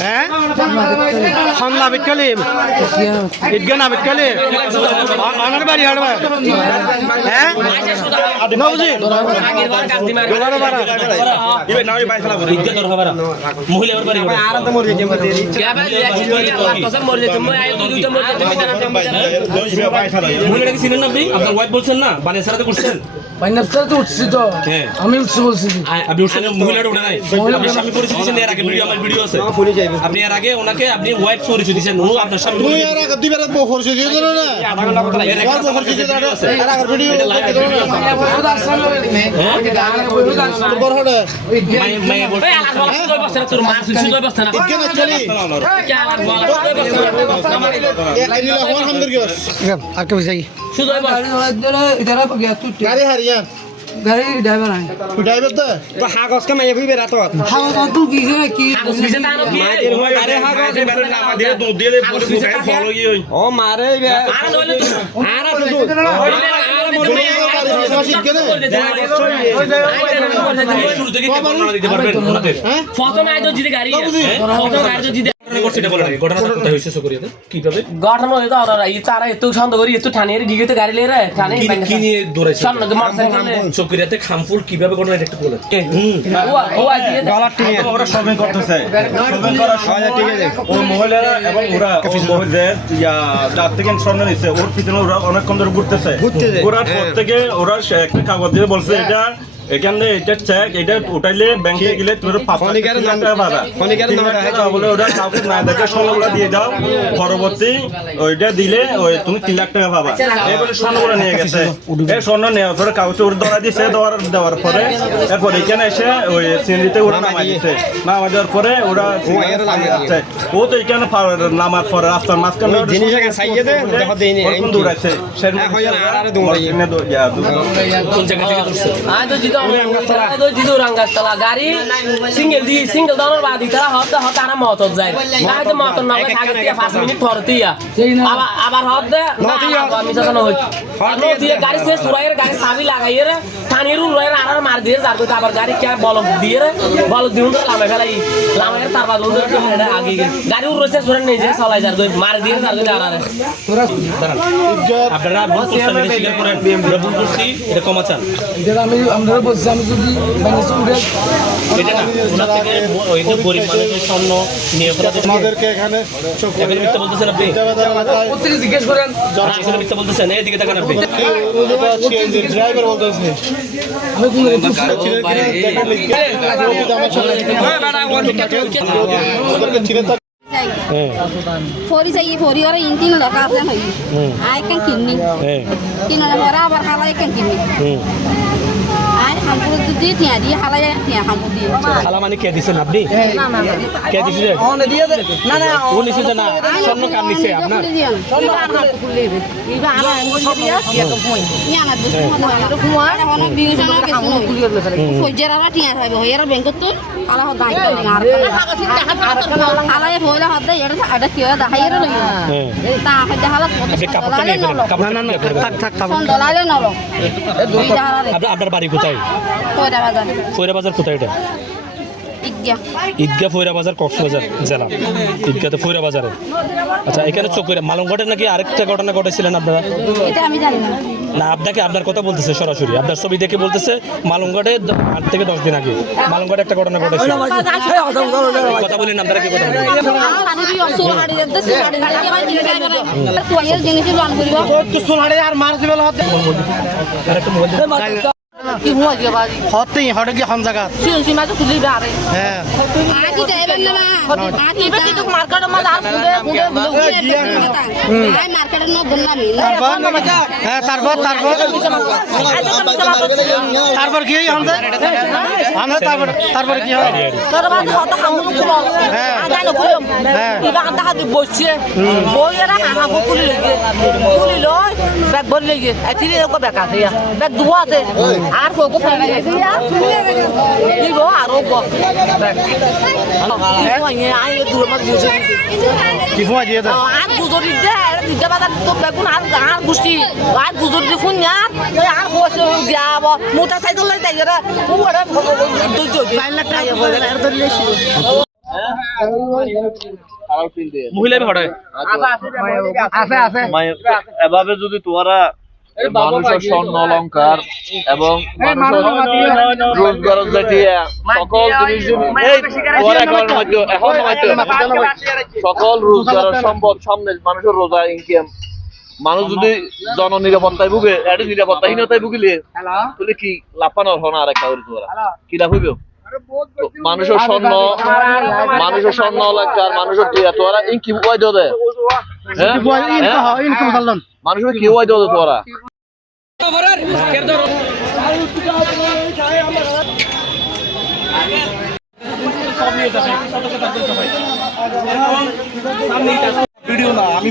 হ্যাঁ? সন্ধ্যা বিকালিম ঈদগা না বিকালিম আমার বাড়ি হাড়বা হ্যাঁ নবজি দোলার বাড়া মহিলার বাড়ি মহিলাটাকে চিনেন না আপনি? আপনার ওয়াইফ বলছেন না? বানিয়ে সারাতে করছেন বাইনাপটা তো উঠছি তো হ্যাঁ। আমি উঠছি বলছি আপনি উঠছেন মহিলাটা উঠে নাই আপনি স্বামী পরিচয় দিচ্ছেন এর আগে ভিডিও আমার ভিডিও আছে আপনি এর আগে ওনাকে আপনি ওয়াইফ পরিচয় দিচ্ছেন ও আপনার স্বামী তুই পরিচয় আর আগে দুই বেলা বউ করছিস এই জন্য না এর আগে আপনার করছিস ভিডিও আছে। আর আগের ভিডিও এটা live video আছে। বড় হড়ে মায়ে- মায়ে বলছে- ঈদগা না চলি এই নীলা হওয়ার হামদের কি বাস তুই গাড়ি হারিয়া গাড়ি ড্রাইভার আই ড্রাইভার তো হাওয়া তুই কি করে কি শুরু থেকে কে বর্ণনা দিতে পারবেন ওনাদের? প্রথমে আইতো জিতে গাড়ি প্রথমে আইতো জিতে ঘটনা এটা বলেন। আগে। ঘটনাটা কোথায় হয়েছে সকরিয়াতে? কীভাবে? গঠন হয়ে ওরা এই তারা এত সন্দেহ করি এত ঠানি গিয়ে তো গাড়ি লেরে ঠানি কি নিয়ে- দৌড়াইছে? সামনে মোটরসাইকেল চকরিয়াতে খামফুল কীভাবে ঘটনা এটা একটু বলেন। ও ও আইয়ে ওরা শপিং করতেছে। শপিং করার সময় ওই মহিলারা এবং ওরা মহিলাদের ইয়া যার থেকে স্বর্ণ নিচ্ছে ওর পিছনে ওরা অনেকক্ষণ ধরে ঘুরতেছে। ঘোরার পর থেকে ওরা একটা কাগজ দিয়ে বলছে এটা এখানে এটা চেক এটা উঠাইলে ব্যাংকে গেলে তোর লাখ টাকা পাবা তিন লাখ টাকা বলে ওরা কাউকে না দেখে স্বর্ণগুলো দিয়ে দাও পরবর্তী ওইটা দিলে ওই তুমি তিন লাখ টাকা পাবা। এই বলে স্বর্ণগুলো নিয়ে গেছে। এই স্বর্ণ নেওয়ার পরে কাগজে ওর ধরা দিছে দেওয়ার দেওয়ার পরে। এরপর এখানে এসে ওই সিন্দিতে ওরা নামাই দিছে। নামা দেওয়ার পরে ওরা ও তো এখানে নামার পরে রাস্তার মাঝখানে কোন জিতো আই তো জিতো রাঙ্গাতলা গাড়ি সিঙ্গেল দি সিঙ্গেল দানোর বাদি তারা হতে হতে আর মত যায়। গাড়ি তো মত না আগে থেকে 5 মিনিট পরতিয়া আবার আবার হতে আমি তো না হই নো দিয়ে গাড়ি সে সুরাইয়ের গাড়ি চাবি লাগাইয়ে রে থানির উড়াইয়ের আর মার দিয়ে যার কই আবার গাড়ি কে বলক দিয়ে রে বলক দিউন লামে ফেলাই। লামের তার বাদ উড়ে আগে গাড়ি উড়ছে সুরেন নিজে চালাই যার মার দিয়ে যার কই আর আপনারা ভুল করছেন, স্বীকার করেন। আমরা ভুল করছি, এটা ক্ষমা চান। আমি আমরা বলছি আমি যদি আমাদেরকে এখানে? প্রত্যেকে জিজ্ঞেস করেন। ড্রাইভার বলতেছে। ফরি চাই ফরি ওরা ইন্টিন লেখা আছে হই আই কেন কিন্নি। কিনা ওরা আবার হালাই কেন কিন্নি। হামপুর যদি টিয়া দিয়ে হালাই টিয়া হামপুর দিয়ে খালা মানে কে দিছেন আপনি দিয়ে আপনার বাড়ি কোথায় ফয়রা বাজার কোথায় এটা? ঈদগাহ। ফয়রা বাজার কক্সবাজার জেলা। ঈদগাহ তো ফয়রা বাজারে আচ্ছা এখানে চোখের মালংঘাটে নাকি আরেকটা ঘটনা ঘটেছিলেন আপনারা? এটা আমি জানি না। না আপনাকে আপনার কথা বলতেছে সরাসরি। আপনার ছবি দেখে বলতেছে মালংঘাটে আট থেকে দশ দিন আগে। মালংঘাটে একটা ঘটনা ঘটেছিল কথা বলেন আপনারা কি কথা বলেন? আর হতে। কি হুয়া দিয়া বাজি হতে হটে কি হন জায়গা সিন সিমা তো খুলি বারে হ্যাঁ আদি যাইবেন না আদি কিন্তু মার্কেট মা আর ফুডে ফুডে ফুডে আই মার্কেট নো বন্নামি হ্যাঁ তারপর তারপর তারপর কি হন আমরা তারপর তারপর কি হয় তোর হতা হামু কুলো হ্যাঁ। আদা নো কুলো হ্যাঁ। ইবা আদা হাতে বসছে বইরা হামা কো কুলি লাগে কুলি লয় ব্যাগ বল লাগে এতিরে কো ব্যাগ আছে ব্যাগ দুয়াতে আর কো কো ফেলে গেছে ইয়া ইগো আর কো ব্যাগ। কি ফোয়া দিয়ে দাও আর গুজরি দে দিতে বাদা তো বেগুন আর আর গুষ্টি। আর গুজরি দি ফুন আর আর হোস যাব মোটা সাইকেল লাই তাই রে ও আরে দুই দুই মহিলা ভাড়ায় এভাবে যদি তোমরা মানুষের স্বর্ণ অলঙ্কার এবং রোজগার জাতীয় সকল রোজগারের সম্পদ সামনে মানুষের রোজা ইনকাম। মানুষ যদি জননিরাপত্তায় ভুগে এটা নিরাপত্তাহীনতায় ভুগিলে তাহলে কি লাফানোর হন আর একটা কি লাভ হইব মানুষের স্বর্ণ মানুষের স্বর্ণ অলঙ্কার মানুষের টিয়া তোরা ইনকি উপায় দে। হ্যাঁ? ইনকাম করলাম মানুষের কি উপায় দে তোরা। আমি